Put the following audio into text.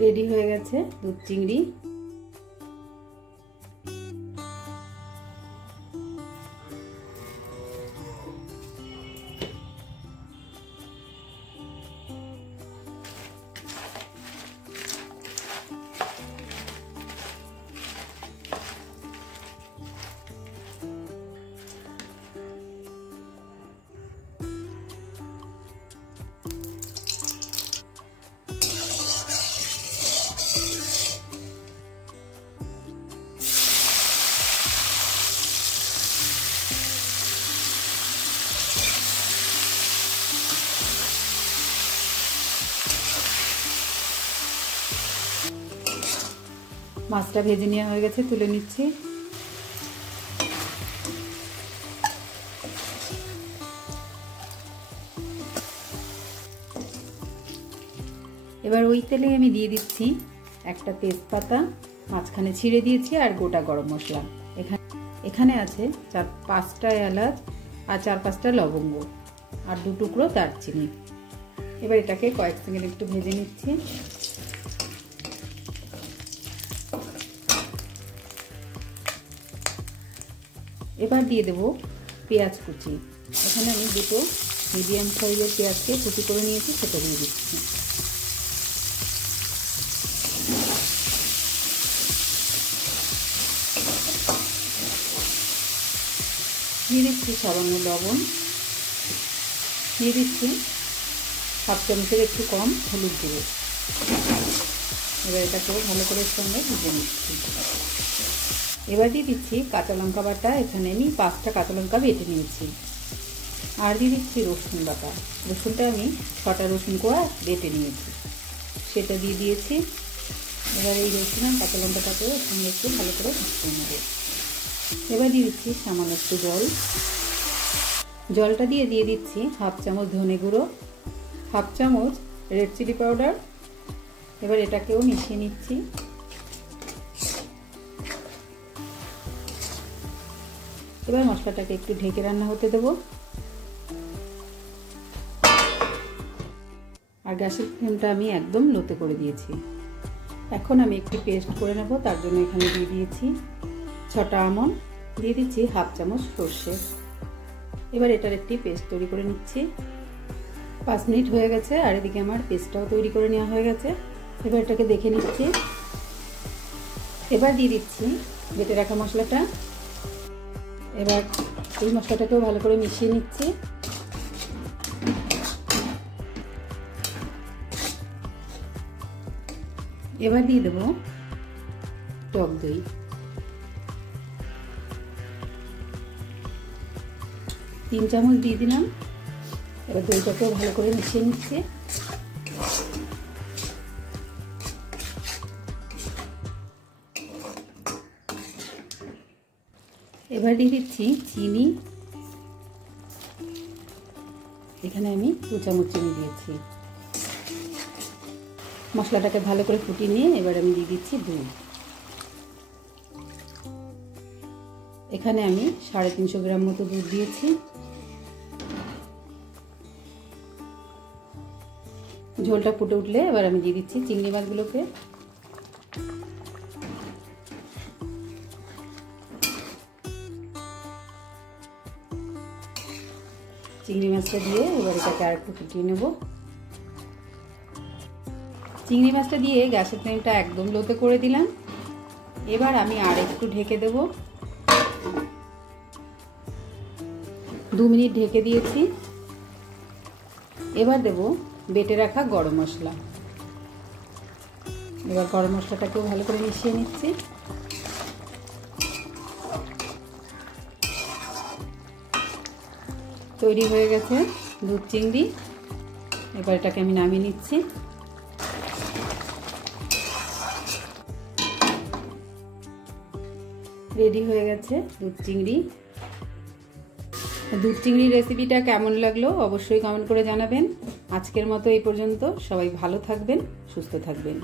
Ready হয়ে গেছে দুধ চিংড়ি। মাছটা ভেজে নেওয়া হয়ে গেছে, তুলে নিচ্ছি। এবার ওই তেলে আমি দিয়ে দিচ্ছি একটা তেজপাতা মাঝখানে ছিঁড়ে দিয়েছি আর গোটা গরম মশলা। এখানে আছে 4-5টা এলাচ আর 4-5টা লবঙ্গ আর 2 টুকরো দারচিনি। এবার এটাকে কয়েক সেকেন্ড একটু ভেজে নিচ্ছি। এবার দিয়ে দেব পেঁয়াজ কুচি। এখানে আমি 2টো মিডিয়াম সাইজের পেঁয়াজকে কুচি করে নিয়েছি, সেটা দিয়ে দিচ্ছি। দিয়ে দিচ্ছি সামান্য লবণ, দিয়ে দিচ্ছি 1/2 চামচের একটু কম হলুদ গুঁড়ো। এবার এটাকেও ভালো করে সঙ্গে ভেজে নিচ্ছি। এবার দিয়ে দিচ্ছি কাঁচা লঙ্কা বাটা। এখানে আমি 5টা কাঁচা লঙ্কা বেটে নিয়েছি। আর দিয়ে দিচ্ছি রসুন বাটা। রসুনটা আমি 6টা রসুন কোয়া বেটে নিয়েছি, সেটা দিয়ে দিয়েছি। এবার এই রসুন আর কাঁচা লঙ্কাটাকেও সঙ্গে একটু ভালো করে মিশিয়ে নেব। এবার দিয়ে দিচ্ছি সামান্য একটু জল। জলটা দিয়ে দিচ্ছি 1/2 চামচ ধনে গুঁড়ো, 1/2 চামচ রেড চিলি পাউডার। এবার এটাকেও মিশিয়ে নিচ্ছি। এবার মশলাটাকে একটু ঢেকে রান্না হতে দেব। আর গ্যাসের ফ্লেমটা আমি একদম লোতে করে দিয়েছি। এখন আমি একটি পেস্ট করে নেব। তার জন্য এখানে দিয়ে দিয়েছি 6টা আমন্ড, দিয়ে দিচ্ছি 1/2 চামচ সর্ষে। এবার এটার একটি পেস্ট তৈরি করে নিচ্ছি। 5 মিনিট হয়ে গেছে আর এদিকে আমার পেস্টটাও তৈরি করে নেওয়া হয়ে গেছে। এবার এটাকে দেখে নিচ্ছি। এবার দিয়ে দিচ্ছি বেটে রাখা মশলাটা। এবার এই মশলাটাকেও ভালো করে মিশিয়ে নিচ্ছি। এবার দিয়ে দেব টক দই। 3 চামচ দিয়ে দিলাম। এবার দইটাকেও ভালো করে মিশিয়ে নিচ্ছি। এবার দিয়ে দিচ্ছি চিনি। এখানে আমি 2 চামচ চিনি দিয়েছি। মশলাটাকে ভালো করে ফুটিয়ে নিয়ে এবার আমি দিয়ে দিচ্ছি দুধ। এখানে আমি 350 গ্রাম মতো দুধ দিয়েছি। ঝোলটা ফুটে উঠলে এবার আমি দিয়ে দিচ্ছি চিংড়ি মাছগুলোকে। চিংড়ি মাছটা দিয়ে এবার এটাকে আর একটু ফুটিয়ে নেব। চিংড়ি মাছটা দিয়ে গ্যাসের ফ্লেমটা একদম লোতে করে দিলাম। এবার আমি আর একটু ঢেকে দেব। 2 মিনিট ঢেকে দিয়েছি। এবার দেব বেটে রাখা গরম মশলা। এবার গরম মশলাটাকেও ভালো করে মিশিয়ে নিচ্ছি। তৈরি হয়ে গেছে দুধ চিংড়ি। এবার এটাকে আমি নামিয়ে নিচ্ছি। রেডি হয়ে গেছে দুধ চিংড়ি। দুধ চিংড়ি রেসিপিটা কেমন লাগলো অবশ্যই কমেন্ট করে জানাবেন। আজকের মতো এই পর্যন্ত। সবাই ভালো থাকবেন, সুস্থ থাকবেন।